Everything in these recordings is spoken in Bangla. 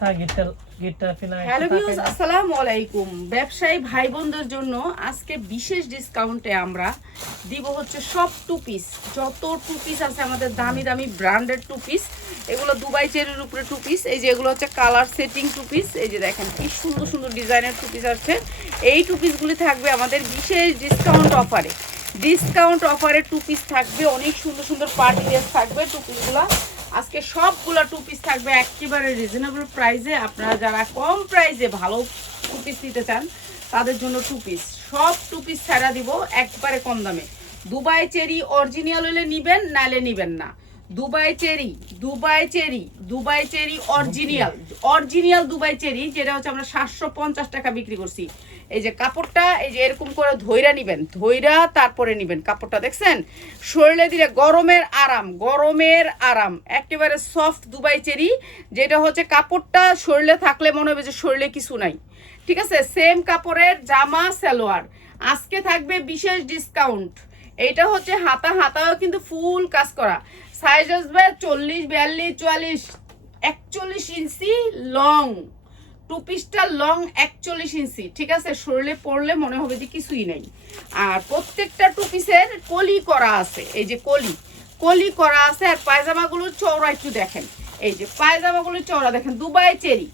হ্যালো ভিউয়ার্স, আসসালামু আলাইকুম। ব্যবসায়ী ভাই বোনদের জন্য আজকে বিশেষ ডিসকাউন্টে আমরা দিব হচ্ছে সব টু পিস, যত টু পিস আছে আমাদের দামি দামি ব্র্যান্ডেড টু পিস। এগুলো দুবাই চেরির উপরে টু পিস। এই যে এগুলো হচ্ছে কালার সেটিং টু পিস। এই যে দেখেন কি সুন্দর সুন্দর ডিজাইনের টু পিস আছে। এই টু পিসগুলি থাকবে আমাদের বিশেষ ডিসকাউন্ট অফারে। ডিসকাউন্ট অফারে টু পিস থাকবে, অনেক সুন্দর সুন্দর পার্টি ড্রেস থাকবে টু পিসগুলো। আজকে সবগুলো টু পিস থাকবে একেবারে রিজনেবল প্রাইসে। আপনারা যারা কম প্রাইসে ভালো টু পিস নিতে চান তাদের জন্য টু পিস, সব টু পিস ছাড়া দিব একবারে কম দামে। দুবাই চেরি অরিজিনাল হলে নিবেন, নাইলে নিবেন না। Dubai cherry, Dubai cherry, Dubai cherry original, original Dubai cherry, যেটা হচ্ছে আমরা 750 টাকা বিক্রি করছি। এই যে কাপড়টা, এই যে এরকম করে ধইরা নিবেন, ধইরা তারপরে নিবেন। কাপড়টা দেখছেন, শরীরে দিলে গরমের আরাম, গরমের আরাম, একেবারে সফট দুবাই চেরি, যেটা হচ্ছে কাপড়টা শরীরে থাকলে মনে হবে যে শরীরে কিছু নাই। ঠিক আছে, সেম কাপড়ের জামা সালোয়ার। আজকে থাকবে বিশেষ ডিসকাউন্ট। এইটা হচ্ছে হাতা, হাতাও কিন্তু ফুল কাজ করা। সাইজ আসবে 40, 42, 44, 41 ইঞ্চি লং। টু পিসটা লং 41 ইঞ্চি। ঠিক আছে, শরীরে পরলে মনে হবে যে কিছুই নেই। আর প্রত্যেকটা টু পিসের কলি করা আছে, এই যে কলি, কলি করা আছে। আর পায়জামাগুলোর চওড়া একটু দেখেন, এই যে পায়জামাগুলোর চওড়া দেখেন। Dubai cherry,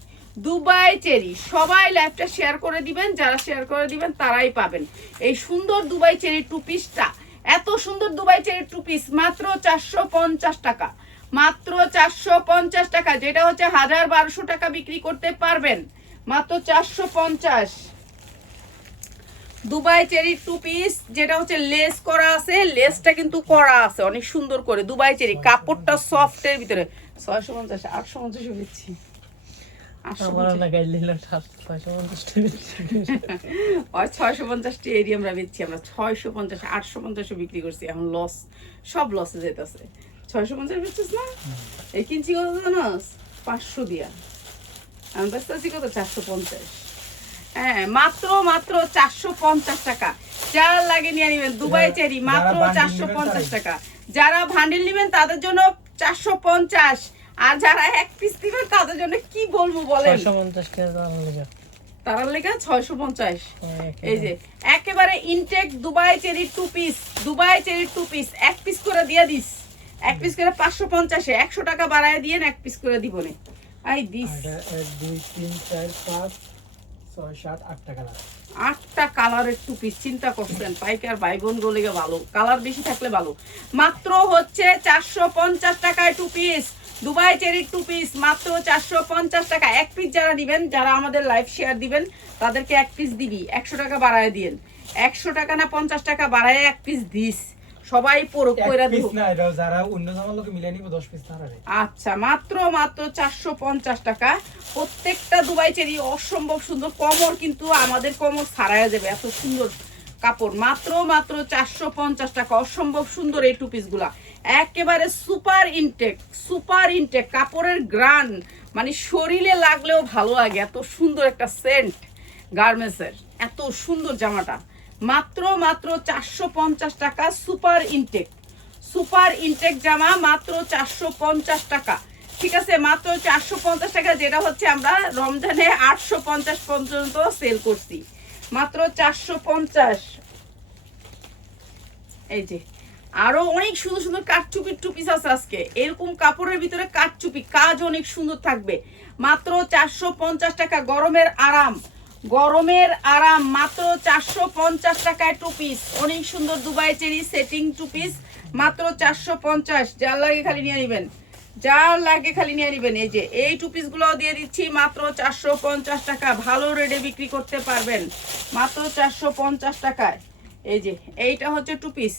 Dubai cherry. সবাই লাইভটা শেয়ার করে দিবেন, যারা শেয়ার করে দিবেন তারাই পাবেন এই সুন্দর দুবাই চেরি টু পিসটা। এত সুন্দর দুবাই চেরি টু পিস মাত্র 450 টাকা, মাত্র 450 টাকা, যেটা হচ্ছে 1200 টাকা বিক্রি করতে পারবেন মাত্র 450। দুবাই চেরি টু পিস, যেটা হচ্ছে লেস করা আছে, লেসটা কিন্তু করা আছে অনেক সুন্দর করে। দুবাই চেরি কাপড়টা সফটের ভিতরে। 650, 850 বেচছি। 650 এরিয়া আমরা বেচছি, আমরা 650, 850 বিক্রি করছি। এখন লস, সব লসে যেতেছে। 650 বেচছিস না? এই কিনছি কত জানোস? 500 দিয়া। আমি বেচতেছি কত? 450। হ্যাঁ, মাত্র মাত্র 450 টাকা। যারা লাগে নিয়ে নিবেন দুবাই চেরি, মাত্র 450 টাকা। যারা ভান্ডিল নিবেন তাদের জন্য 450, আর যারা এক পিস দিবেন তাদের জন্য কি বলবো বলেন, তার লেগে 650। এই যে একেবারে intact Dubai cherry two piece, Dubai cherry two piece এক পিস করে দিয়ে দিস। এক পিস করে 550, 100 টাকা বাড়ায় দিয়ে এক পিস করে দিব নে। আই দিস 1 2 3 4 5 6 7 8টা কালার, 8টা কালারের টু পিস। চিন্তা করছেন পাইকার ভাই বোন গুলো ভালো, কালার বেশি থাকলে ভালো। মাত্র হচ্ছে 450 টাকায় টু পিস, দুবাই চেরির টু পিস মাত্র 450 টাকা। এক পিস যারা দিবেন, যারা আমাদের লাইভ শেয়ার দিবেন তাদেরকে এক পিস দিবি, 100 টাকা বাড়ায় দিন। 100 টাকা না 50 টাকা বাড়ায় এক পিস দিস, সবাই পরক কইরা দিব না। এটা যারা অন্য জামার লগে মিলাই নিব 10 পিস তারারে। আচ্ছা, মাত্র মাত্র 450 টাকা। প্রত্যেকটা দুবাই চেরি অসম্ভব সুন্দর। কমর কিন্তু আমাদের কমর ছাড়াইয়া যাবে, এত সুন্দর কাপড়। মাত্র মাত্র 450 টাকা। অসম্ভব সুন্দর এই টু পিসগুলা, একেবারে সুপার ইনটেক, সুপার ইনটেক। কাপড়ের গ্রান মানে শরীরে লাগলেও ভালো লাগে, এত সুন্দর একটা সেন্ট গার্মেন্টসের। এত সুন্দর জামাটা মাত্র মাত্র 450 টাকা। সুপার ইনটেক, সুপার ইনটেক জামা মাত্র 450 টাকা। ঠিক আছে, মাত্র 450 টাকা, যেটা হচ্ছে আমরা রমজানে 850 পর্যন্ত সেল করছি। মাত্র 450। এই যে আরো অনেক সুন্দর সুন্দর কাঠচুপির টু পিস আছে আজকে। এরকম কাপড়ের ভিতরে কাঠচুপি কাজ অনেক সুন্দর থাকবে। মাত্র 450 টাকা। গরমের আরাম, গরমের আরাম, মাত্র 450 টাকায় টু পিস। অনেক সুন্দর Dubai cherry setting two piece মাত্র 450। যার লাগে খালি নিয়ে নেবেন, যার লাগে খালি নিয়ে নেবেন। এই যে এই টু পিসগুলো দিয়ে দিচ্ছি মাত্র 450 টাকা। ভালো রেটে বিক্রি করতে পারবেন মাত্র 450 টাকায়। এই যে এইটা হচ্ছে টু পিস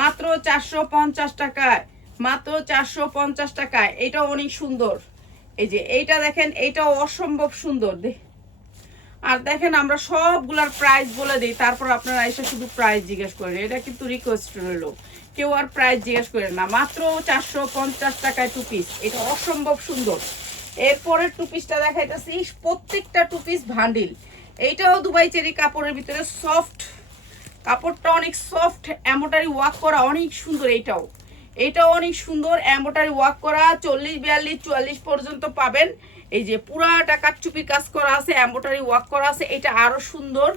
মাত্র 450 টাকায়, মাত্র 450 টাকায়। এইটা অনেক সুন্দর। এই যে এইটা দেখেন, এইটাও অসম্ভব সুন্দর। আর দেখেন আমরা সবগুলার প্রাইস বলে দিই, তারপর আপনারা এসে শুধু প্রাইস জিজ্ঞেস করেন। এটা কিন্তু রিকোয়েস্ট রইলো, কেউ আর প্রাইস জিজ্ঞেস করেন না। মাত্র 450 টাকায় টু পিস, এটা অসম্ভব সুন্দর। এরপরে টু পিসটা দেখাইতেছি, প্রত্যেকটা টু পিস ভান্ডিল। এইটাও দুবাই চেরি কাপড়ের ভিতরে সফট, কাপড়টা অনেক সফট, এমব্রয়ডারি ওয়ার্ক করা অনেক সুন্দর। এইটাও, এটাও অনেক সুন্দর এমব্রয়ডারি ওয়ার্ক করা। 40, 42, 44 পর্যন্ত পাবেন। এই যে পুরাটা কাটচুপি কাজ করা আছে, এমব্রয়ডারি ওয়ার্ক করা আছে, এটা আরো সুন্দর,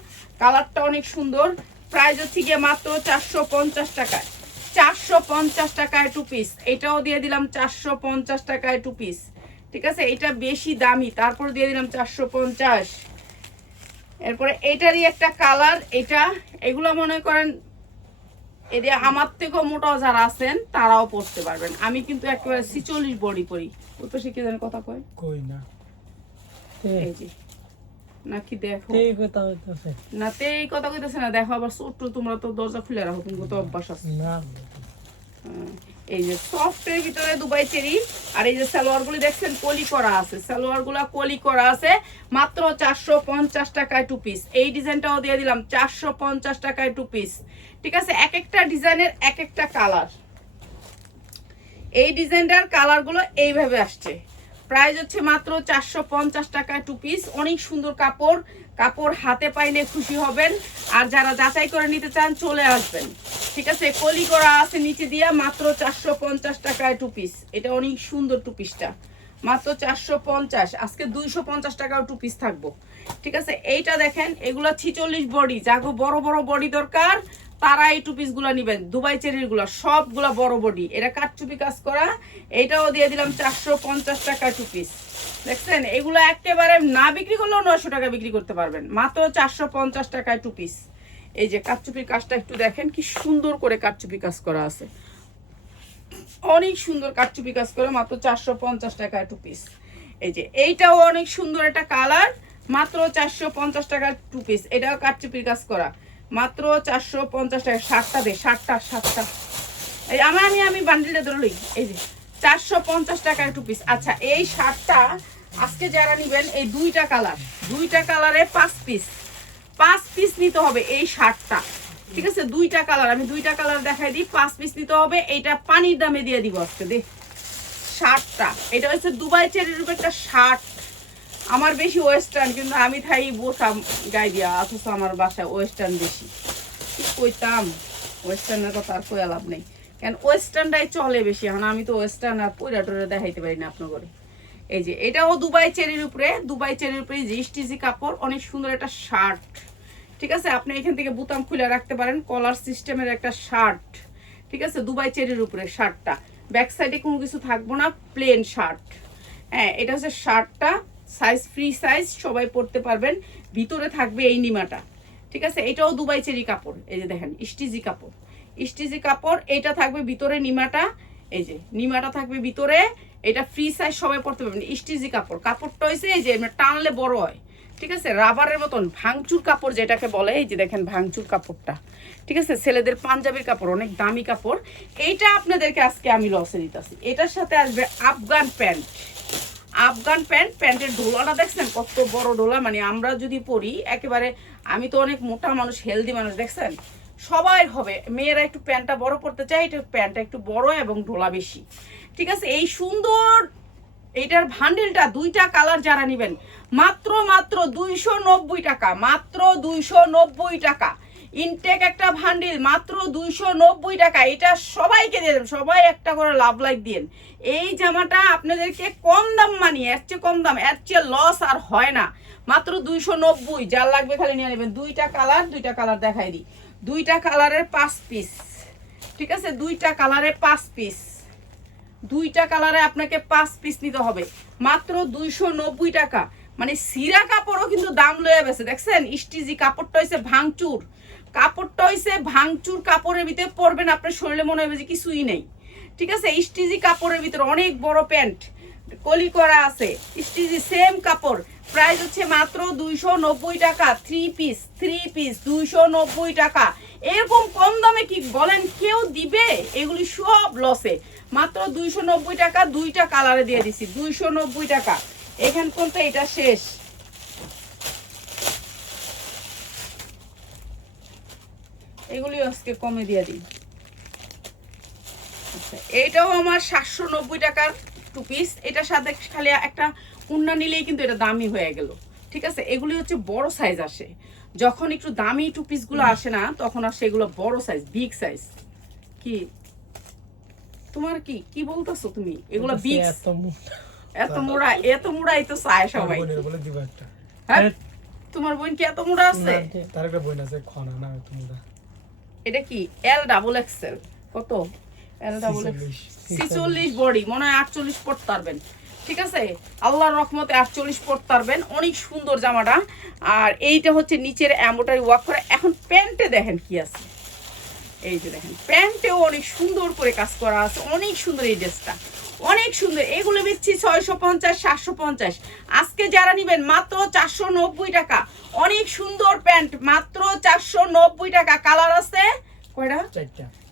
কালারটা অনেক সুন্দর। প্রাইস হচ্ছে গিয়ে মাত্র 450 টাকায়, 450 টাকায় 2 পিস। এটাও দিয়ে দিলাম 450 টাকায় 2 পিস, ঠিক আছে। এটা বেশি দামি, তারপর দিয়ে দিলাম 450। এরপরে এটারই একটা কালার, এটা এগুলো মনে করেন এদের আমার থেকেও মোটাও যারা আছেন তারাও পড়তে পারবেন। আমি কিন্তু একেবারে 46 বডি পরি। ওই পাশে কি জানি কথা কয়, কই না এই যে নাকি দেখো এই কথা হইতাছে না, তে এই কথা কইতেছে না, দেখো আবার ছোট্ট, তোমরা তো দরজা খুলে রাখো, তুমি তো অভ্যাস আছে। না। এই যে সফটের ভিতরে দুবাই চেরি, আর এই যে সালোয়ার গুলি দেখছেন কলি করা আছে, সালোয়ার গুলা কলি করা আছে, মাত্র 450 টাকায় 2 পিস। এই ডিজাইনটাও দিয়ে দিলাম 450 টাকায় 2 পিস, ঠিক আছে। এক একটা ডিজাইনের এক একটা কালার, এই ডিজাইনটার কালার গুলো এইভাবে আসছে। প্রাইস হচ্ছে মাত্র 450 টাকায় 2 পিস। অনেক সুন্দর কাপড়, কাপড় হাতে পাইলে খুশি হবেন। আর যারা যাচাই করে নিতে চান চলে আসবেন, ঠিক আছে। কলি করা আছে নিচে দিয়া, মাত্র 450 টাকায় 2 পিস। এটা অনেক সুন্দর 2 পিসটা, মাত্র 450। আজকে 250 টাকাও 2 পিস থাকবো, ঠিক আছে। এইটা দেখেন, এগুলা 46 বডি, যাগো বড় বড় বডি দরকার তারা এই 2 পিস গুলা নিবেন। দুবাই চেরির গুলা সবগুলা বড় বডি, এটা কাটচুপি কাজ করা। এটাও দিয়ে দিলাম 450 টাকা 2 পিস। দেখছেন, এগুলো একেবারে না বিক্রি করলেও 900 টাকা বিক্রি করতে পারবেন, মাত্র 450 টাকায় 2 পিস। এই যে কাটচুপির কাজটা একটু দেখেন, কি সুন্দর করে কাটচুপি কাজ করা আছে, অনেক সুন্দর কাটচুপি কাজ করে, মাত্র 450 টাকায় 2 পিস। এই যে এইটাও অনেক সুন্দর একটা কালার, মাত্র 450 টাকার 2 পিস। এটাও কাটচুপির কাজ করা, মাত্র 450 টাকা। 60টা দে, 60টা। এই আমি বান্ডিলটা ধরে লই। এই যে 450 টাকায় 2 পিস। আচ্ছা, এই 60টা আজকে যারা নেবেন, এই দুইটা কালারে 5 পিস, 5 পিস নিতে হবে এই 60টা, ঠিক আছে। দুইটা কালার, আমি দুইটা কালার দেখাই দিই, 5 পিস নিতে হবে। এইটা পানির দামে দিয়ে দিব আজকে, দেখ 60টা। এটা হচ্ছে দুবাই চেরির উপর একটা শার্ট। আমার বেশি ওয়েস্টার্ন, কিন্তু আমি থাই বোরকা গায়ে দিয়া, অথচ আমার বাসায় ওয়েস্টার্ন বেশি। কি কইতাম, ওয়েস্টার্নের কথা আর কইয়া লাভ নেই, কেন ওয়েস্টার্নটাই চলে বেশি। এখন আমি তো ওয়েস্টার্ন আর পয়রা টরে দেখাইতে পারি না আপনার ঘরে। এই যে এটাও দুবাই চেরির উপরে, যে স্টিচি কাপড়, অনেক সুন্দর একটা শার্ট, ঠিক আছে। আপনি এখান থেকে বুতাম খুলে রাখতে পারেন, কলার সিস্টেমের একটা শার্ট, ঠিক আছে। দুবাই চেরির উপরে শার্টটা, ব্যাক সাইডে কোনো কিছু থাকবো না, প্লেন শার্ট। হ্যাঁ, এটা হচ্ছে শার্টটা, সাইজ ফ্রি সাইজ, সবাই পরতে পারবেন। ভিতরে থাকবে এই নিমাটা, ঠিক আছে। এটাও দুবাই চেরি কাপড়, এই যে দেখেন স্টিচি কাপড়, এটা থাকবে ভিতরে নিমাটা, এই যে নিমাটা থাকবে ভিতরে। এটা ফ্রি সাইজ, সবাই পরতে পারবেন। স্টিচি কাপড়টা হয়েছে এই যে টানলে বড় হয়, ঠিক আছে। রাবারের মতন ভাঙচুর কাপড় যেটাকে বলে, এই যে দেখেন ভাঙচুর কাপড়টা, ঠিক আছে। ছেলেদের পাঞ্জাবির কাপড়, অনেক দামি কাপড়। এইটা আপনাদেরকে আজকে আমি লসে দিতেছি। এটার সাথে আসবে আফগান প্যান্ট, প্যান্টের ডোলাটা দেখছেন কত বড় ডোলা, মানে আমরা যদি পরি একেবারে, আমি তো অনেক মোটা মানুষ, হেলদি মানুষ, দেখছেন সবাই হবে। মেয়েরা একটু প্যান্টটা বড় পড়তে চায়, এটা প্যান্টটা একটু বড় এবং ডোলা বেশি, ঠিক আছে। এই সুন্দর এইটার ভান্ডেলটা, দুইটা কালার যারা নেবেন, মাত্র 290 টাকা, মাত্র 290 টাকা। ইনটেক একটা ভান্ডিল, মাত্র 290 টাকা। এটা সবাইকে দিয়ে দেবেন, সবাই একটা করে লাভ লাইক দিন। এই জামাটা আপনাদেরকে কম দাম মানি, এর চেয়ে কম দাম, এর চেয়ে লস আর হয় না। মাত্র 290, যার লাগবে খালি নিয়ে নেবেন। দুইটা কালার দেখাই দিই, দুইটা কালারের 5 পিস, ঠিক আছে। দুইটা কালারে 5 পিস, দুইটা কালারে আপনাকে 5 পিস নিতে হবে, মাত্র 290 টাকা। মানে সিরা কাপড়ও কিন্তু দাম লয়ে গেছে, দেখছেন স্টিচি কাপড়টা হইছে ভাঙচুর, কাপড়ের ভিতরে পরবেন, আপনার শরীরে মনে হবে যে কিছুই নেই, ঠিক আছে। স্টিচি কাপড়ের ভিতরে অনেক বড় প্যান্ট, কলি করা আছে, স্টিচি সেম কাপড়। প্রাইস হচ্ছে মাত্র 290 টাকা। 3 পিস 290 টাকা। এরকম কম দামে কি বলেন কেউ দিবে? এগুলি সব লসে। মাত্র 290 টাকা, দুইটা কালারে দিয়ে দিছি, 290 টাকা। এখান পর্যন্ত এটা শেষ। এগুলি আজকে কমে দিয়ে দিই। আচ্ছা, এইটাও আমার 790 টাকার 2 পিস। এটার সাথে খালি একটা উন্না নিলেই কিন্তু এটা দামি হয়ে গেল, ঠিক আছে। এগুলি হচ্ছে বড় সাইজ আসে, যখন একটু দামি 2 পিস গুলো আসে না, তখন আসে এগুলো বড় সাইজ, বিগ সাইজ। কি তোমার কি বলতেছো তুমি? এগুলো বিগ, এত মোড়াই তো চায় সবাই। বোনের বলে দিব একটা। হ্যাঁ, তোমার বোন কি এত মোড়া আছে? তার একটা বোন আছে খনা না এত মোড়া। এটা কি এল ডাবল এক্সেল? কত এল ডাবল এক্সেল? 46 বডি, মনে হয় 48 পড়তে পারবেন। ঠিক আছে, আল্লাহর রহমতে 48 পড়তে পারবেন। অনেক সুন্দর জামাটা। আর এইটা হচ্ছে নিচের এমব্রয়ডারি ওয়ার্ক করে। এখন প্যান্টে দেখেন কি আছে, এই যে দেখেন প্যান্টেও অনেক সুন্দর করে কাজ করা আছে, অনেক সুন্দর এই ড্রেসটা, অনেক সুন্দর। এগুলো বেচছি 650 750। আজকে যারা নিবেন মাত্র 490 টাকা। অনেক সুন্দর প্যান্ট, মাত্র 490 টাকা। কালার আছে কয়টা?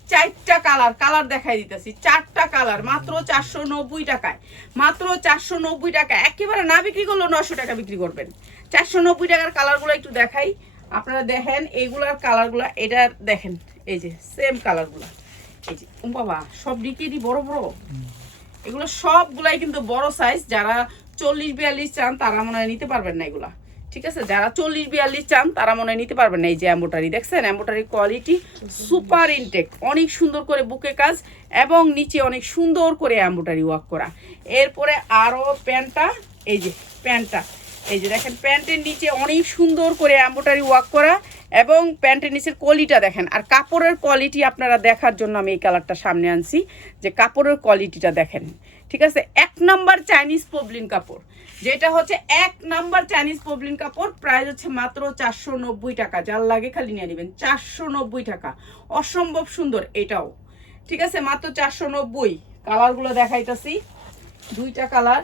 চারটা কালার দেখাই দিতেছি, 4টা কালার মাত্র 490 টাকায়। মাত্র 490 টাকা। একেবারে না বিক্রি করলেও 900 টাকা বিক্রি করবেন। 490 টাকার কালারগুলো একটু দেখাই, আপনারা দেখেন এইগুলার কালারগুলো। এটা দেখেন এই যে সেম কালারগুলো, এই যে বাবা সব ডিকেরই বড় বড়। এগুলো সবগুলাই কিন্তু বড় সাইজ। যারা 40-42 চান তারা মনে হয় নিতে পারবেন না এগুলা। ঠিক আছে, যারা 40-42 চান তারা মনে হয় নিতে পারবেন না। এই যে এমব্রয়ডারি দেখছেন, এমব্রয়ডারি কোয়ালিটি সুপার ইনটেক, অনেক সুন্দর করে বুকে কাজ এবং নিচে অনেক সুন্দর করে এমব্রয়ডারি ওয়ার্ক করা। এরপরে আরও প্যান্টটা, এই যে প্যান্টটা, এই যে দেখেন প্যান্টের নিচে অনেক সুন্দর করে এমব্রয়ডারি ওয়ার্ক করা এবং প্যান্টের নিচের কোয়ালিটিটা দেখেন। আর কাপড়ের কোয়ালিটি আপনারা দেখার জন্য আমি এই কালারটা সামনে আনছি, যে কাপড়ের কোয়ালিটিটা দেখেন। ঠিক আছে, 1 নাম্বার চাইনিজ পবলিন কাপড়, যেটা হচ্ছে 1 নাম্বার চাইনিজ পবলিন কাপড়। প্রাইস হচ্ছে মাত্র 490 টাকা। যার লাগে খালি নিয়ে নেবেন, 490 টাকা। অসম্ভব সুন্দর এটাও। ঠিক আছে, মাত্র 490। কালারগুলো দেখাইতেছি, 2টা কালার।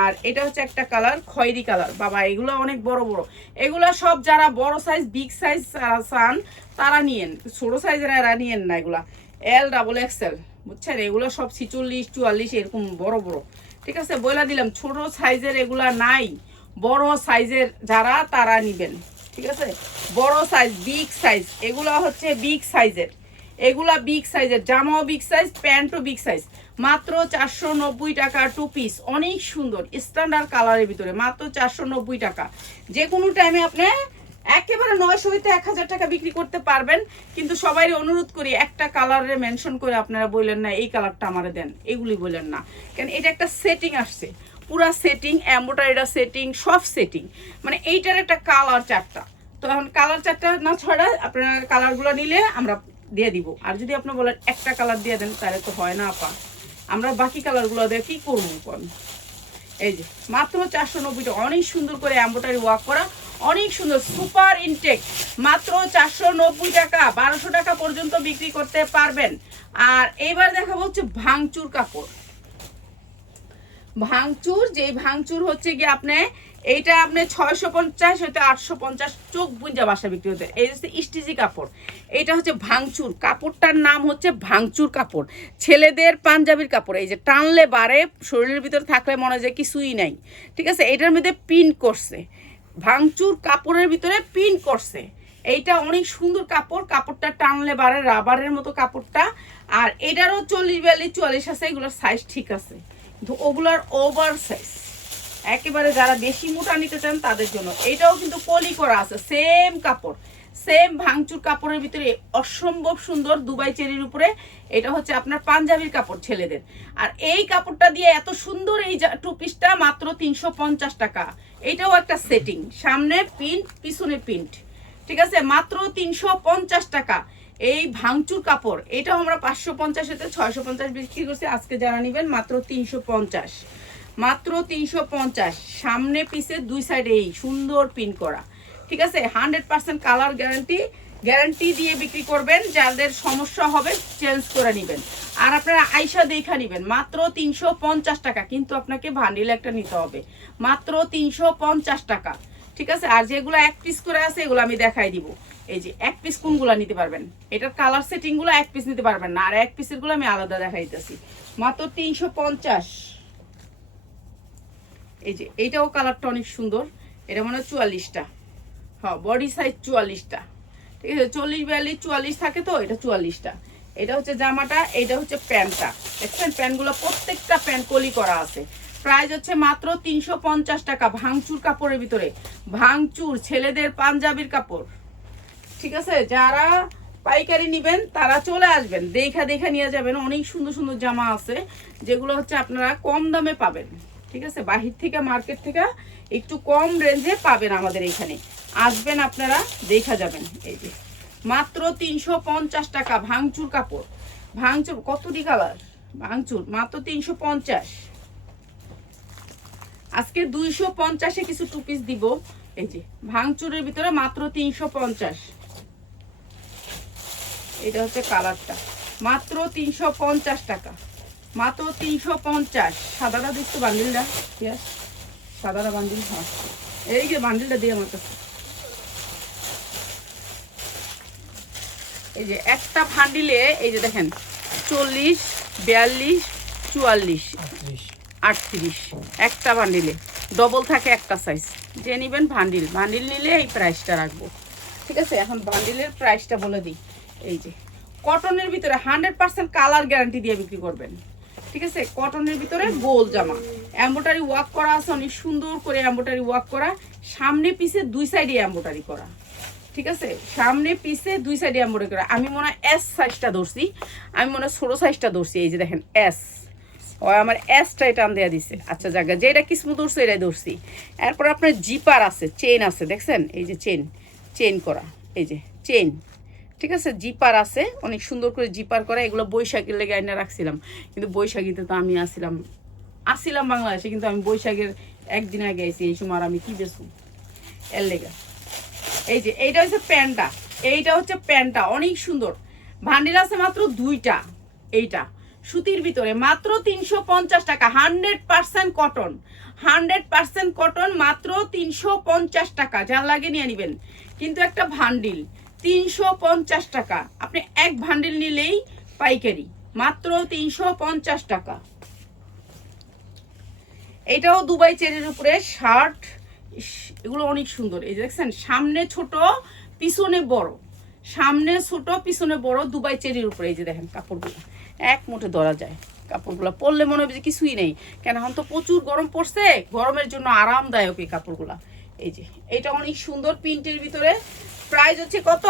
আর এটা হচ্ছে একটা কালার খয়েরি কালার। বাবা এগুলো অনেক বড় বড়। এগুলো সব যারা বড় সাইজ বিগ সাইজ চান তারা নিয়েন, ছোট সাইজের এরা নিয়েন না। এগুলা এল ডাবল এক্সেল, বুঝছেন? এগুলো সব 46-44 এরকম বড় বড়। ঠিক আছে, বইলা দিলাম ছোট সাইজের এগুলা নাই, বড় সাইজের যারা তারা নিবেন। ঠিক আছে, বড় সাইজ বিগ সাইজ, এগুলো হচ্ছে বিগ সাইজের। এগুলা বিগ সাইজের, জামাও বিগ সাইজ, প্যান্টও বিগ সাইজ। মাত্র 490 টাকা 2 পিস, অনেক সুন্দর স্ট্যান্ডার্ড কালারের ভিতরে মাত্র 490 টাকা। যে কোনো টাইমে আপনি একেবারে 900 হইতে 1000 টাকা বিক্রি করতে পারবেন। কিন্তু সবাই অনুরোধ করি একটা কালারে মেনশন করে আপনারা বললেন না এই কালারটা আমারে দেন, এগুলি বললেন না, কারণ এটা একটা সেটিং আসছে, পুরা সেটিং, এমব্রয়ডারিটা সেটিং, সব সেটিং। মানে এইটার একটা কালার 4টা। তো এখন কালার 4টা না ছড়া, আপনারা কালারগুলো নিলে আমরা দিয়ে দিব। আর যদি আপনি বলেন একটা কালার দিয়ে দেন তাহলে তো হয় না আপা, আমরা বাকি কালারগুলো দিয়ে কি করবো? এই যে মাত্র 490 টাকা। অনেক সুন্দর করে এমব্রয়ডারি ওয়ার্ক করা, অনেক সুন্দর সুপার ইনটেক। মাত্র 490 টাকা, 1200 টাকা পর্যন্ত বিক্রি করতে পারবেন। আর এইবার দেখাবো হচ্ছে ভাঙচুর কাপড়। ভাঙচুর, যেই ভাঙচুর হচ্ছে কি আপনি এইটা আপনি 650 হইতে 850 চোখ বুঞ্জা বাসা বিক্রি হতে। এই হচ্ছে স্টিজি কাপড়, এইটা হচ্ছে ভাঙচুর কাপড়টার নাম হচ্ছে ভাঙচুর কাপড়। ছেলেদের পাঞ্জাবির কাপড়, এই যে টানলে বাড়ে, শরীরের ভিতরে থাকলে মনে হয় যে কিছুই নাই। ঠিক আছে, এটার মধ্যে পিন করছে, ভাঙচুর কাপড়ের ভিতরে পিন করছে। এইটা অনেক সুন্দর কাপড়, কাপড়টা টানলে বাড়ে, রাবারের মতো কাপড়টা। আর এটারও 40-42-44 আছে, এগুলোর সাইজ ঠিক আছে, কিন্তু ওগুলার ওভার সাইজ। একেবারে যারা বেশি মোটা নিতে চান তাদের জন্য। এটাও কিন্তু পলি করা আছে, সেম কাপড়, সেম ভাঙচুর কাপড়ের ভিতরে অসম্ভব সুন্দর দুবাই চেরির উপরে। এটা হচ্ছে আপনার পাঞ্জাবির কাপড় ছেলেদের। আর এই কাপড়টা দিয়ে এত সুন্দর এই 2 পিসটা মাত্র 350 টাকা। এটাও একটা সেটিং, সামনে প্রিন্ট পিছনে প্রিন্ট। ঠিক আছে, মাত্র 350 টাকা এই ভাঙচুর কাপড়। এটাও আমরা 550 হতে 650 বিক্রি করছি। আজকে যারা নেবেন মাত্র 350, মাত্র 350। সামনে পিছে 2 সাইডে এই সুন্দর পিন করা। ঠিক আছে, 100% কালার গ্যারান্টি দিয়ে বিক্রি করবেন। যাদের সমস্যা হবে চেঞ্জ করে নেবেন। আর আপনারা আইসা দেখা নেবেন মাত্র 350 টাকা, কিন্তু আপনাকে ভান্ডিল একটা নিতে হবে, মাত্র 350 টাকা। ঠিক আছে, আর যেগুলো 1 পিস করে আছে এগুলো আমি দেখাই দিব। এই যে 1 পিস কোনগুলো নিতে পারবেন, এটার কালার সেটিংগুলো 1 পিস নিতে পারবেন না, আর 1 পিসের গুলো আমি আলাদা দেখাইতেছি। মাত্র 350। এই যে এইটাও কালারটা অনেক সুন্দর, এটা মনে হয় 44টা, হ্যাঁ বডি সাইজ 44টা। ঠিক আছে, 40-42-44 থাকে তো, এটা 44টা। এটা হচ্ছে জামাটা, এটা হচ্ছে প্যান্টটা। দেখছেন প্যান্টগুলো প্রত্যেকটা প্যান্ট কলি করা আছে। প্রাইস হচ্ছে মাত্র 350 টাকা। ভাঙচুর কাপড়ের ভিতরে, ভাঙচুর ছেলেদের পাঞ্জাবির কাপড়। ঠিক আছে, যারা পাইকারি নেবেন তারা চলে আসবেন, দেখা নিয়ে যাবেন। অনেক সুন্দর সুন্দর জামা আছে যেগুলো হচ্ছে আপনারা কম দামে পাবেন। ঠিক আছে, বাহির থেকে মার্কেট থেকে একটু কম রেঞ্জে পাবেন আমাদের এখানে। আসবেন আপনারা, দেখা যাবেন। এই যে মাত্র 350 টাকা ভাঙচুর কাপড়, ভাঙচুর কতটি কালার, ভাঙচুর মাত্র 350। আজকে 250-এ কিছু টু পিস দিব। এই যে ভাঙচুরের ভিতরে মাত্র 350। এটা হচ্ছে কালারটা, মাত্র 350 টাকা, মাত্র 350। সাদাটা দিচ্ছ বান্ডিলটা, সাদাটা বান্ডিল, হ্যাঁ এই যে বান্ডিলটা দিয়ে আমার কাছে। এই যে একটা বান্ডিলে এই যে দেখেন 40, 42, 44, 38 একটা বান্ডিলে, ডবল থাকে একটা সাইজ। যে নেবেন বান্ডিল, বান্ডিল নিলে এই প্রাইসটা রাখবো। ঠিক আছে, এখন বান্ডিলের প্রাইসটা বলে দিই। এই যে কটনের ভিতরে 100% কালার গ্যারান্টি দিয়ে বিক্রি করবেন। ঠিক আছে, কটনের ভিতরে গোল জামা, এমব্রয়ডারি ওয়ার্ক করা আছে, অনেক সুন্দর করে এমব্রয়ডারি ওয়ার্ক করা, সামনে পিছে দুই সাইডে এমব্রয়ডারি করা। ঠিক আছে, সামনে পিছে দুই সাইডে এমব্রয়ডারি করা। আমি মনে হয় এস সাইজটা ধরছি, আমি মনে হয় ছোট সাইজটা ধরছি। এই যে দেখেন এস, ও আমার এসটাই টান দেওয়া দিছে। আচ্ছা জায়গা যেটা কিসমত ধরছে এটাই ধরছি। এরপর আপনার জিপার আছে, চেন আছে, দেখছেন এই যে চেন, চেন করা, এই যে চেন। ঠিক আছে, জিপার আছে, অনেক সুন্দর করে জিপার করা। এগুলো বৈশাখের লেগে আইনা রাখছিলাম, কিন্তু বৈশাখীতে তো আমি আসছিলাম বাংলাদেশে, কিন্তু আমি বৈশাখের একদিন আগে আইছি। এই সময় আর আমি কি বেসু এর লেগা। এই যে এইটা হচ্ছে প্যান্টটা, এইটা হচ্ছে প্যান্টটা, অনেক সুন্দর। ভান্ডিল আছে মাত্র 2টা। এইটা সুতির ভিতরে মাত্র 350 টাকা, 100% কটন, 100% কটন, মাত্র 350 টাকা। যার লাগে নিয়ে নেবেন। কিন্তু একটা ভান্ডিল 350 টাকা, আপনি এক ভান্ডিল নিলেই পাইকারি, মাত্র 350 টাকা। এটাও দুবাই চেরির উপরে শার্ট, এগুলো অনেক সুন্দর। এই যে দেখছেন, সামনে ছোট পিছনে বড়, সামনে ছোট পিছনে বড়, দুবাই চেরির উপরে। এই যে দেখেন কাপড়গুলো এক মুঠে ধরা যায়, কাপড়গুলো পরলে মনে হবে যে কিছুই নেই। কেন এখন তো প্রচুর গরম পড়ছে, গরমের জন্য আরামদায়ক এই কাপড়গুলা। এই যে এটা অনেক সুন্দর প্রিন্টের ভিতরে। প্রাইস হচ্ছে কত,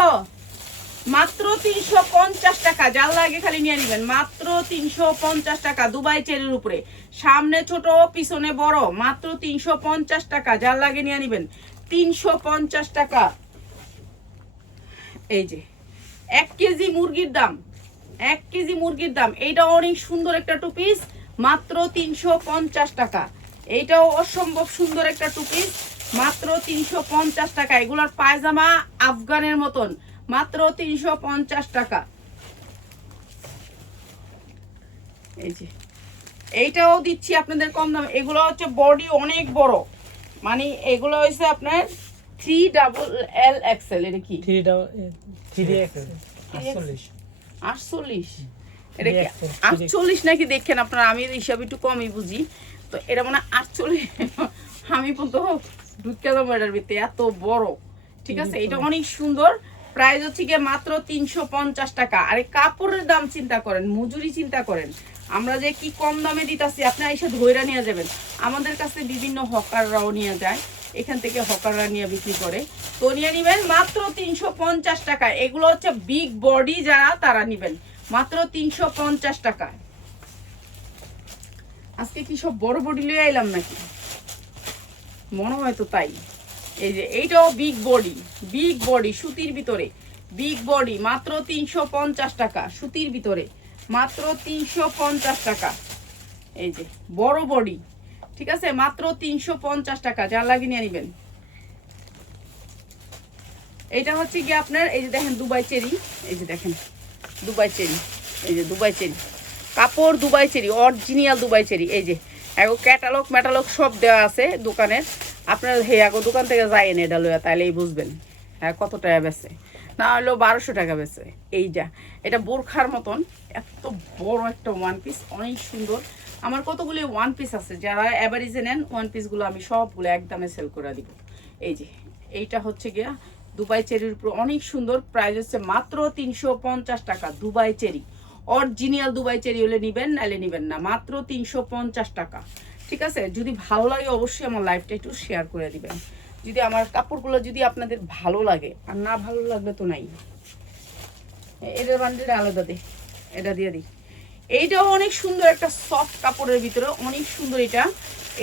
মাত্র 350 টাকা। যার লাগে খালি নিয়ে নেবেন, মাত্র 350 টাকা, দুবাই চেরির উপরে, সামনে ছোট পিছনে বড়, মাত্র 350 টাকা। যার লাগে নিয়ে নেবেন, 350 টাকা। এই যে 1 কেজি মুরগির দাম, 1 কেজি মুরগির দাম। এইটা অনেক সুন্দর একটা টু পিস, মাত্র 350 টাকা। এইটাও অসম্ভব সুন্দর একটা টু পিস, মাত্র 350 টাকা। এগুলার পায়জামা আফগানের মতন, মাত্র 350 টাকা। এই যে এইটাও দিচ্ছি আপনাদের কম দামে। এগুলো হচ্ছে বডি অনেক বড়, মানে এগুলো হচ্ছে আপনার 3XL। এটা কি 48? এটা কি 48 নাকি দেখেন আপনারা, আমি হিসাব একটু কমই বুঝি, তো এটা মানে 48। আমি বলতো ঢুকে যাবো এটার ভিতরে, এত বড়। ঠিক আছে, এটা অনেক সুন্দর। প্রাইস হচ্ছে গিয়ে মাত্র 350 টাকা। আরে কাপড়ের দাম চিন্তা করেন, মজুরি চিন্তা করেন, আমরা যে কি কম দামে দিতেছি। আপনি এসে ধৈরা নিয়ে যাবেন। আমাদের কাছে বিভিন্ন হকাররাও নিয়ে যায়, এখান থেকে হকাররা নিয়ে বিক্রি করে, তো নিয়ে নিবেন মাত্র 350 টাকা। এগুলো হচ্ছে বিগ বডি যারা, তারা নিবেন মাত্র 350 টাকা। আজকে কি সব বড় বডি লিয়ে আইলাম নাকি, মনে হয় তো তাই। এই যে এইটাও বিগ বডি, বিগ বডি সুতির ভিতরে, বিগ বডি, মাত্র 350 টাকা, সুতির ভিতরে, মাত্র 350 টাকা। এই যে বড় বডি, ঠিক আছে, মাত্র 350 টাকা। যা লাগে নিয়ে নেবেন। এটা হচ্ছে কি আপনার, এই যে দেখেন দুবাই চেরি, এই যে দেখেন দুবাই চেরি, এই যে দুবাই চেরি কাপড়, Dubai cherry, original Dubai cherry. এই যে এগো ক্যাটালগ ম্যাটালগ সব দেওয়া আছে দোকানের, আপনার হে এগো দোকান থেকে যাইনি এটা লইয়া, তাইলেই বুঝবেন হ্যাঁ কত টাকা বেচে, না হলেও 1200 টাকা বেচে। এইটা এটা বোরখার মতন, এত বড় একটা ওয়ান পিস, অনেক সুন্দর। আমার কতগুলি ওয়ান পিস আছে, যারা অ্যাভারেজে নেন ওয়ান পিসগুলো আমি সবগুলো একদমে সেল করে দিব। এই যে এইটা হচ্ছে গিয়া দুবাই চেরির উপর, অনেক সুন্দর। প্রাইস হচ্ছে মাত্র 350 টাকা। Dubai cherry, original Dubai cherry হলে নিবেন, নাইলে নিবেন না, মাত্র 350 টাকা। ঠিক আছে, যদি ভালো লাগে অবশ্যই আমার লাইফটা একটু শেয়ার করে দিবেন। যদি আমার কাপড়গুলো যদি আপনাদের ভালো লাগে, আর না ভালো লাগলে তো নাই। এটার বান্ডিলটা আলাদা দিই, এটা দিয়ে দিই। এইটাও অনেক সুন্দর একটা সফট কাপড়ের ভিতরে, অনেক সুন্দর। এটা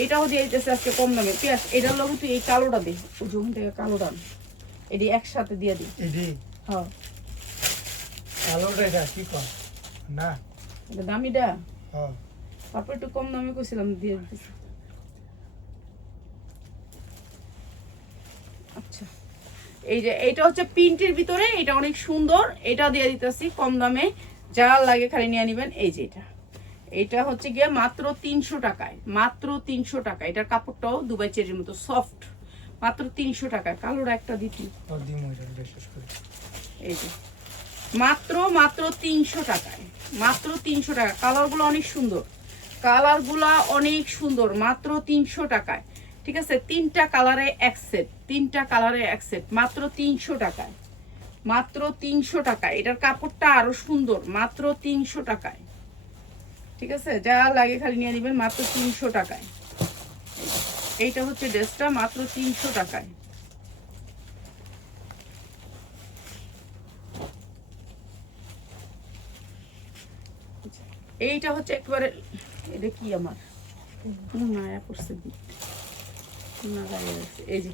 এটাও দিয়ে দিতেছে আজকে কম দামে। পিয়াস এটার লগে তুই এই কালোটা দে, ওই জমি থেকে কালোটা আন। এটি একসাথে দিয়ে দিই। হ্যাঁ কালোটা এটা কি কর না এটা দামিটা, হ্যাঁ তারপর একটু কম দামে কইছিলাম দিয়ে দিতেছি। আচ্ছা এই যে এইটা হচ্ছে প্রিন্টের ভিতরে, এটা অনেক সুন্দর, এটা দিয়ে দিতেছি কম দামে, যা লাগে খালি নিয়ে নেবেন। এই যে এটা হচ্ছে গিয়ে মাত্র 300 টাকায়, মাত্র 300 টাকা। এটার কাপড়টাও দুবাই চেরির মতো সফট, মাত্র 300 টাকায়। কালোটা একটা দিতি, এই যে মাত্র 300 টাকায়, মাত্র 300 টাকা। কালারগুলো অনেক সুন্দর, কালারগুলো অনেক সুন্দর, মাত্র 300 টাকায়। ঠিক আছে, 3টা কালারে এক সেট, 3টা কালারে এক সেট, মাত্র 300 টাকায়, মাত্র 300 টাকায়। এটার কাপড়টা আরো সুন্দর, মাত্র 300 টাকায়। ঠিক আছে, যা লাগে খালি নিয়ে নেবেন মাত্র 300 টাকায়। এইটা হচ্ছে ড্রেসটা মাত্র 300 টাকায়। এইটা হচ্ছে একবারে, এটা কি আমার না করছে, এই যে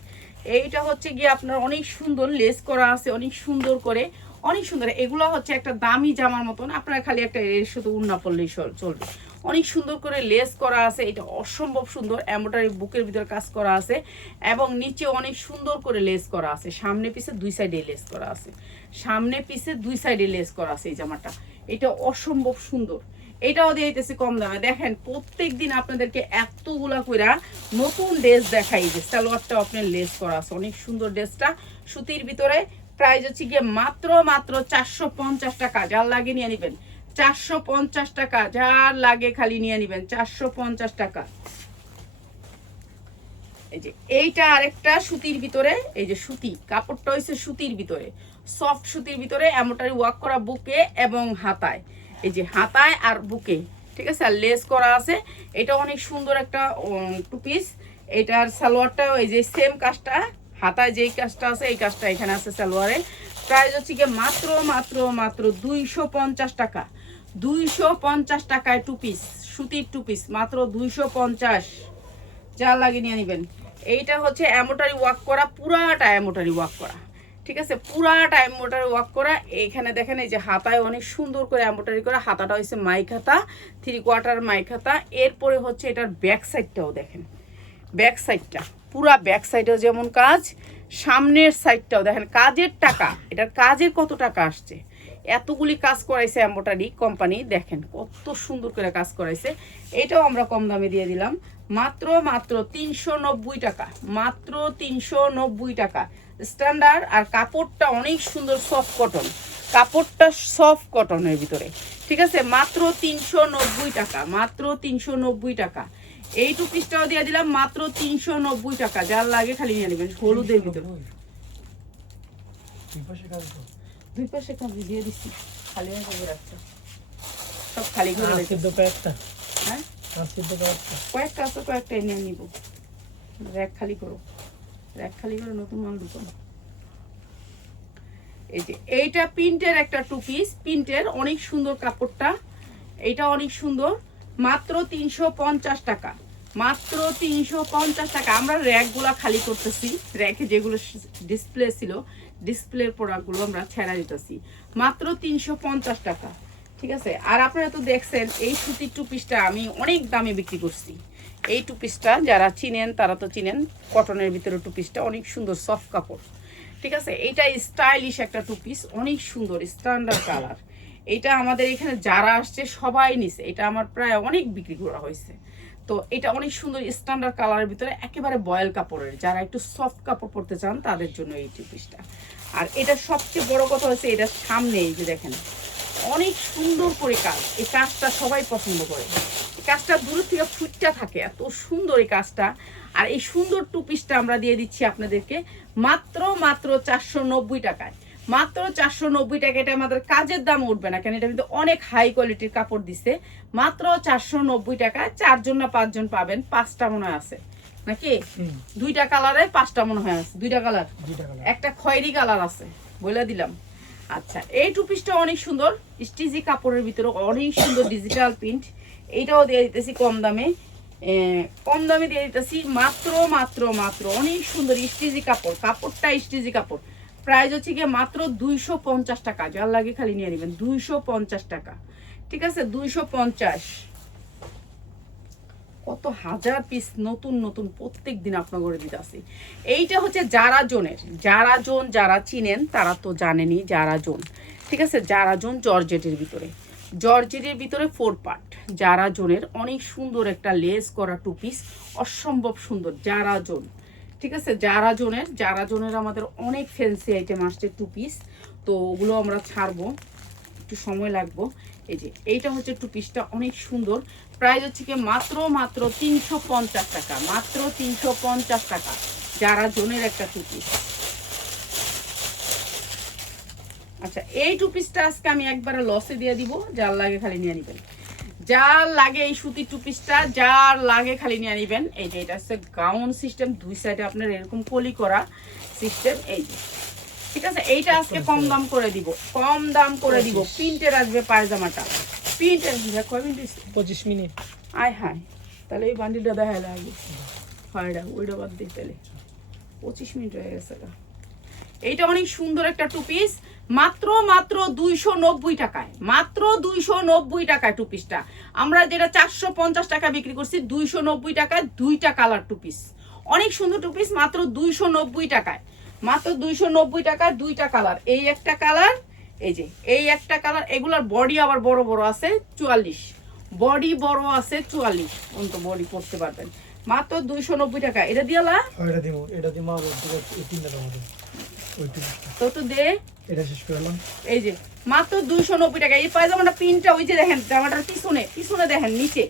এইটা হচ্ছে গিয়ে আপনার অনেক সুন্দর লেস করা আছে, অনেক সুন্দর করে, অনেক সুন্দর। এগুলো হচ্ছে একটা দামি জামার মতন, আপনারা খালি একটা এর সাথে উন্না পড়লেই চলবে। অনেক সুন্দর করে লেস করা আছে, এটা অসম্ভব সুন্দর। এমব্রয়ডারি বুকের ভিতর কাজ করা আছে এবং নিচে অনেক সুন্দর করে লেস করা আছে। সামনে পিছে দুই সাইডে লেস করা আছে, সামনে পিছে দুই সাইডে লেস করা আছে এই জামাটা। এটা অসম্ভব সুন্দর। এটাও দিয়ে দিতেছি কম দামে। দেখেন প্রত্যেক দিন আপনাদেরকে এতগুলা কইরা নতুন ড্রেস দেখাই, যে সালোয়ারটা আপনার লেস করা আছে, অনেক সুন্দর ড্রেসটা সুতির ভিতরে। প্রাইস হচ্ছে গিয়ে মাত্র 450 টাকা। যার লাগে নিয়ে নেবেন 450 টাকা, যার লাগে খালি নিয়ে নেবেন 450 টাকা। এই যে এইটা আরেকটা সুতির ভিতরে, এই যে সুতি কাপড়টা হইছে সুতির ভিতরে, সফট সুতির ভিতরে, এমব্রয়ডারি ওয়ার্ক করা বুকে এবং হাতায়, এই যে হাতায় আর বুকে। ঠিক আছে, আর লেস করা আছে। এটা অনেক সুন্দর একটা টু পিস। এটার সালোয়ারটা এই যে সেম কাজটা, হাতায় যেই কাজটা আছে এই কাজটা এখানে আছে সালোয়ারে। প্রাইস হচ্ছে গিয়ে মাত্র 250 টাকা, 250 টাকায় টু পিস, সুতির টু পিস, মাত্র 250। যা লাগে নিয়ে নেবেন। এইটা হচ্ছে এমব্রয়ডারি ওয়ার্ক করা, পুরাটা এমব্রয়ডারি ওয়ার্ক করা। ঠিক আছে, পুরাটা এমব্রয়ডারি ওয়ার্ক করা। এইখানে দেখেন এই যে হাতায় অনেক সুন্দর করে এমব্রয়ডারি করা, হাতাটা হচ্ছে মাইক হাতা, 3/4 মাইক হাতা। এরপরে হচ্ছে এটার ব্যাক সাইডটাও দেখেন, ব্যাক সাইডটা পুরা ব্যাক সাইডেও যেমন কাজ, সামনের সাইডটাও দেখেন কাজের টাকা। এটার কাজের কত টাকা আসছে, এতগুলি কাজ করাইছে এমব্রয়ডারি কোম্পানি, দেখেন কত সুন্দর করে কাজ করাইছে। এটাও আমরা কম দামে দিয়ে দিলাম মাত্র 390 টাকা, মাত্র 390 টাকা স্ট্যান্ডার্ড। আর কাপড়টা অনেক সুন্দর, সফট কটন, কাপড়টা সফট কটনের ভিতরে। ঠিক আছে, মাত্র 390 টাকা, মাত্র 390 টাকা। এই টু পিসটাও দিয়ে দিলাম মাত্র 390 টাকা। যার লাগে খালি নিয়ে নেবেন, হলুদের ভিতরে। দুই পাশে কাঁচি দিয়ে দিচ্ছি, খালি করে রাখছে, সব খালি করে রাখছে। হ্যাঁ কয়েকটা আছে, কয়েকটা নিয়ে নিব। র্যাক খালি করো, র্যাক খালি করে নতুন মাল ঢুকাম। এই যে এইটা প্রিন্টের একটা টু পিস, প্রিন্টের অনেক সুন্দর কাপড়টা, এইটা অনেক সুন্দর, মাত্র 350 টাকা, মাত্র 350 টাকা। আমরা র্যাকগুলা খালি করতেছি, র্যাকে যেগুলো ডিসপ্লে ছিল, ডিসপ্লের প্রোডাক্টগুলো আমরা ছেড়া দিতেছি, মাত্র 350 টাকা। ঠিক আছে, আর আপনারা তো দেখছেন এই সুতির টু পিসটা আমি অনেক দামে বিক্রি করছি। এই টু পিসটা যারা চিনেন তারা তো চিনেন, কটনের ভিতরে টু পিসটা অনেক সুন্দর, সফট কাপড়। ঠিক আছে, এইটা স্টাইলিশ একটা টু পিস, অনেক সুন্দর স্ট্যান্ডার্ড কালার। এটা আমাদের এখানে যারা আসছে সবাই নিছে, এটা আমার প্রায় অনেক বিক্রি করা হয়েছে। তো এটা অনেক সুন্দর স্ট্যান্ডার্ড কালারের ভিতরে, একেবারে বয়েল কাপড়ের, যারা একটু সফট কাপড় পরতে চান তাদের জন্য এই টু পিসটা। আর এটা সবচেয়ে বড় কথা হচ্ছে এটা সামনে এই যে দেখেন অনেক সুন্দর করে কাজ, এই কাজটা সবাই পছন্দ করে। এই কাজটা দূর থেকে ফুটটা থাকে, এত সুন্দর এই কাজটা। আর এই সুন্দর টু পিসটা আমরা দিয়ে দিচ্ছি আপনাদেরকে মাত্র 490 টাকায়, মাত্র 490 টাকা। এটা আমাদের কাজের দাম উঠবে না কেন, এটা কিন্তু অনেক হাই কোয়ালিটির কাপড় দিছে। মাত্র 490 টাকায় 4 জন না 5 জন পাবেন, 5টা মনে হয় আছে নাকি, 2টা কালারে 5টা মনে হয় আছে, 2টা কালার, একটা খয়েরি কালার আছে বলে দিলাম। আচ্ছা, এই টু পিসটা অনেক সুন্দর, স্টিচি কাপড়ের ভিতরে অনেক সুন্দর ডিজিটাল প্রিন্ট। এইটাও দিয়ে দিতেছি কম দামে। কম দামে দিয়ে দিতেছি মাত্র মাত্র মাত্র অনেক সুন্দর স্টিজি কাপড়, কাপড়টা স্টিজি কাপড়। প্রাইস হচ্ছে গিয়ে মাত্র 250 টাকা, যার লাগে খালি নিয়ে নেবেন 250 টাকা, ঠিক আছে 250। কত হাজার পিস নতুন নতুন প্রত্যেক দিন আপনার করে দিতে আসি। এইটা হচ্ছে জারা জোনের, জারা জোন যারা চিনেন তারা তো জানেনই জারা জোন, ঠিক আছে জারা জোন জর্জেটের ভিতরে, জর্জেটের ভিতরে 4 পার্ট জারা জোনের অনেক সুন্দর একটা লেস করা টু পিস, অসম্ভব সুন্দর জারা জোন, ঠিক আছে জারা জোনের আমাদের অনেক ফ্যান্সি আইটেম আসছে টু পিস, তো ওগুলো আমরা ছাড়বো, একটু সময় লাগবো। এই যে এইটা হচ্ছে টু পিসটা অনেক সুন্দর, প্রাইস হচ্ছে কি মাত্র মাত্র 350 টাকা, মাত্র 350 টাকা যারা জোনের একটা টু পিস। আচ্ছা এই টু পিসটা আজকে আমি একবারে লসে দিয়ে দিব, যার লাগে খালি নিয়ে নেবেন, যার লাগে এই সুতির টু পিসটা যার লাগে খালি নিয়ে নেবেন। এই যে এটা হচ্ছে গাউন সিস্টেম, দুই সাইডে আপনার এরকম কলি করা সিস্টেম, এই যে ঠিক আছে। এইটা আজকে কম দাম করে দিব, কম দাম করে দিব, প্রিন্টের আসবে পায়জামাটা, প্রিন্টের 25 মিনিট। আয় হায়, তাহলে এই বান্ডিলটা দেখা লাগে হয়টা ওইটা বাদ দিয়ে তাহলে 25 মিনিট হয়ে গেছে। এইটা অনেক সুন্দর একটা টু পিস, মাত্র মাত্র 290 টাকায়, মাত্র 290 টাকায় টু পিসটা। আমরা যেটা 450 টাকা বিক্রি করছি 290 টাকায়, দুইটা কালার টু পিস, অনেক সুন্দর টু পিস, মাত্র 290 টাকায়, মাত্র 290 টাকায় দুইটা কালার, এই একটা কালার, এই যে এই একটা কালার। এগুলার বডি আবার বড় বড় আছে 44, বডি বড় আছে 44 পর্যন্ত বডি করতে পারবেন, মাত্র 290 টাকা। এটা দিয়ালা এটা দিমু আর এই তিনটা দাম আছে তো দে, এটা শেষ করলাম। এই যে মাত্র 290 টাকা। এই পায়জামাটা প্রিন্টটা ওই যে দেখেন জামাটার পিছনে, পিছনে দেখেন নিচে,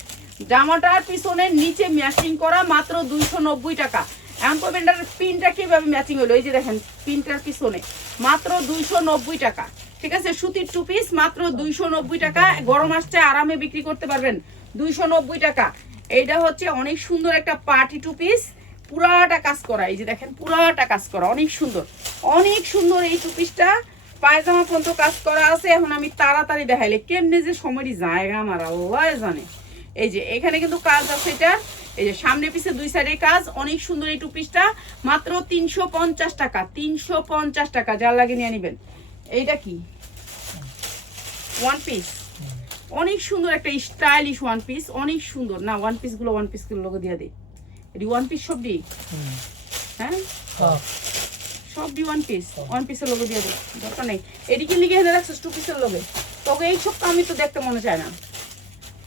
জামাটার পিছনে নিচে ম্যাচিং করা, মাত্র 290 টাকা। এখন করবেন এটার প্রিন্টটা কিভাবে ম্যাচিং হলো, এই যে দেখেন প্রিন্টার পিছনে, মাত্র 290 টাকা, ঠিক আছে সুতির টু পিস, মাত্র 290 টাকা। গরম আসছে আরামে বিক্রি করতে পারবেন 290 টাকা। এইটা হচ্ছে অনেক সুন্দর একটা পার্টি টু পিস, পুরাটা কাজ করা, এই যে দেখেন পুরাটা কাজ করা, অনেক সুন্দর, অনেক সুন্দর এই টু পিসটা, পায়জামা পর্যন্ত কাজ করা আছে। এখন আমি তাড়াতাড়ি দেখাইলে কেমনে যে সময়টি জায়গা আমার আল্লাহ জানে। এই যে এখানে কিন্তু কাজ আছে, এটা এই যে সামনে পিছে দুই সাইডে কাজ, অনেক সুন্দর এই টু পিসটা, মাত্র 350 টাকা, 350 টাকা, যার লাগে নিয়ে নেবেন। এইটা কি ওয়ান পিস, অনেক সুন্দর একটা স্টাইলিশ ওয়ান পিস, অনেক সুন্দর না ওয়ান পিস গুলো লোগো দিয়ে দেয়, এটি ওয়ান পিস সবটি, হ্যাঁ সবটি ওয়ান পিসের লোগো দিয়ে দেয়, দরকার নেই। এদিকে লিখে এনে রাখছিস টু পিসের লোগে, তোকে এই সব আমি তো দেখতে মনে চায় না,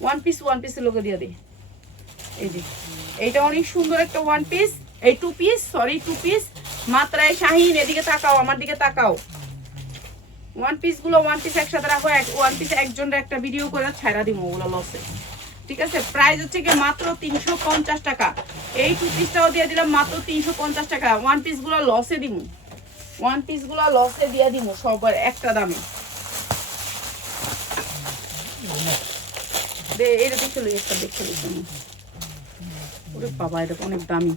ওয়ান পিসের লোগো দিয়ে দেয়। এই যে এইটা অনেক সুন্দর একটা ওয়ান পিস, এই two piece, sorry two piece, মাত্রায় শাহিন এদিকে তাকাও, আমার দিকে তাকাও। ওয়ান পিস গুলো ওয়ান পিস একসাথে রাখো, ওয়ান পিস একজনের একটা ভিডিও করে ছাড়া দিব ওগুলো লসে, ঠিক আছে। প্রাইস হচ্ছে কি মাত্র 350 টাকা। এই টু পিসটাও দিয়ে দিলাম মাত্র 350 টাকা। ওয়ান পিস গুলো লসে দিব, ওয়ান পিস গুলো লসে দিয়ে দিব সবার একটা দামে। এটা দেখে লই, একটা দেখে লই, ওরে বাবা এটা অনেক দামি।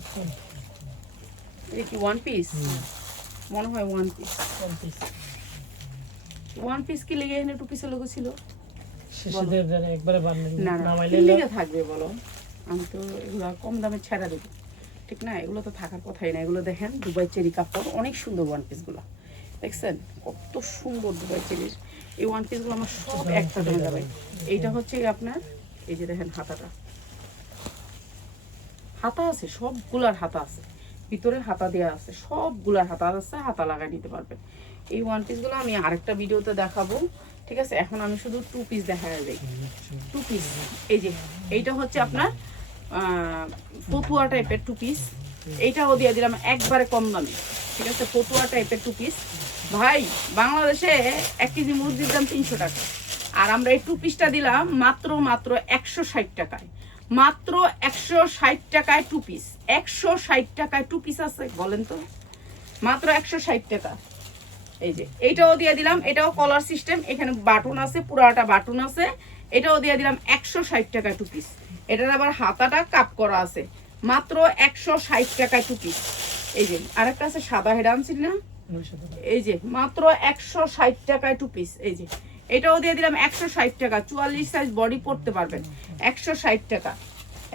এটা কি ওয়ান পিস? মনে হয় ওয়ান পিস। ওয়ান পিস কি লেগে এখানে টু পিসের লোগো ছিল? না না থাকবে বলো, আমি তো এগুলো কম দামে ছেড়া দেবো, ঠিক না? এগুলো তো থাকার কথাই না। এগুলো দেখেন দুবাই চেরি কাপড়, অনেক সুন্দর ওয়ান পিসগুলো, দেখছেন কত সুন্দর দুবাই চেরির এই ওয়ান পিসগুলো। আমার সব একটা দামে যাবে। এইটা হচ্ছে আপনার, এই যে দেখেন হাতাটা, হাতা আছে, সবগুলার হাতা আছে, ভিতরে হাতা দেওয়া আছে, সবগুলার হাতা আছে, হাতা লাগাই নিতে পারবেন। এই ওয়ান পিসগুলো আমি আরেকটা ভিডিওতে দেখাবো, ঠিক আছে। এখন আমি শুধু টু পিস দেখা যাই, টু পিস। এই যে এইটা হচ্ছে আপনার ফতুয়া টাইপের টু পিস, এইটাও দিয়ে দিলাম একবারে কম দামে, ঠিক আছে। ফতুয়া টাইপের টু পিস ভাই, বাংলাদেশে 1 কেজি মুরগির দাম 300 টাকা, আর আমরা এই টু পিসটা দিলাম মাত্র মাত্র 160 টাকায়, মাত্র 160 টাকায় টু পিস। 160 টাকায় টু পিস আছে বলেন তো, মাত্র 160 টাকা। এই যে এইটাও দিয়ে দিলাম, এটাও কলার সিস্টেম, এখানে বাটন আছে, পুরাটা বাটন আছে, এটাও দিয়ে দিলাম 160 টাকায় টু পিস। এটার আবার হাতাটা কাপ করা আছে, মাত্র 160 টাকায় টু পিস। এই যে আরেকটা আছে সাদা, হেড আনছিল না, এই যে মাত্র 160 টাকায় টু পিস। এই যে এটাও দিয়ে দিলাম 160 টাকা, 44 সাইজ বডি পড়তে পারবেন, 160 টাকা।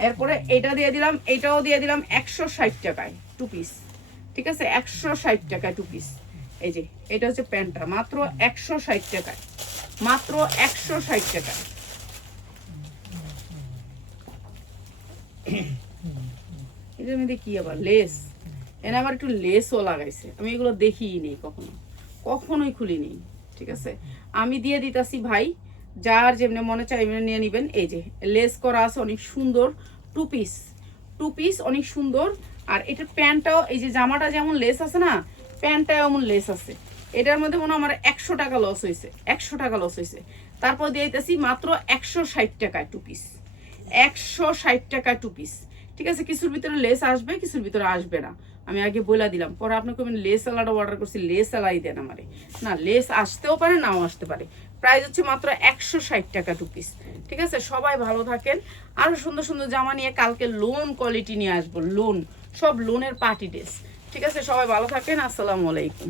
এরপরে এটা দিয়ে দিলাম, এটাও দিয়ে দিলাম 160 টাকায় 2 পিস। ঠিক আছে, 160 টাকায় 2 পিস। এই যে এটা হচ্ছে প্যান্টটা, মাত্র 160 টাকায়, মাত্র 160 টাকায়। এটার মধ্যে কি আবার লেস, এনে আবার একটু লেসও লাগাইছে, আমি এগুলো দেখিই নেই কখনো, কখনোই খুলিনি। ঠিক আছে, আমি দিয়ে দিতাছি ভাই, যার যেমনি মনে চাই এমনি নিয়ে নিবেন। এই যে লেস করা আছে, অনেক সুন্দর 2 পিস, 2 পিস অনেক সুন্দর। আর এটার প্যান্টটাও, এই যে জামাটা যেমন লেস আছে না, প্যান্টটাও এমন লেস আছে। এটার মধ্যে মনে হয় আমার 100 টাকা লস হয়েছে, 100 টাকা লস হয়েছে। তারপর দিয়ে দিতেছি মাত্র 160 টাকায় 2 পিস, 160 টাকায় 2 পিস। ঠিক আছে, কিছুর ভিতরে লেস আসবে, কিছুর ভিতরে আসবে না, আমি আগে বলে দিলাম। পরে আপনি কবেন লেস আলাদা অর্ডার করছি, লেস আলাই দেন আমারে, না লেস আসতেও পারে নাও আসতে পারে। প্রাইস হচ্ছে মাত্র 160 টাকা 2 পিস। ঠিক আছে, সবাই ভালো থাকেন। আরো সুন্দর সুন্দর জামা নিয়ে কালকে লোন কোয়ালিটি নিয়ে আসবো, লোন, সব লোনের পার্টি ড্রেস। ঠিক আছে, সবাই ভালো থাকেন, আসসালামু আলাইকুম।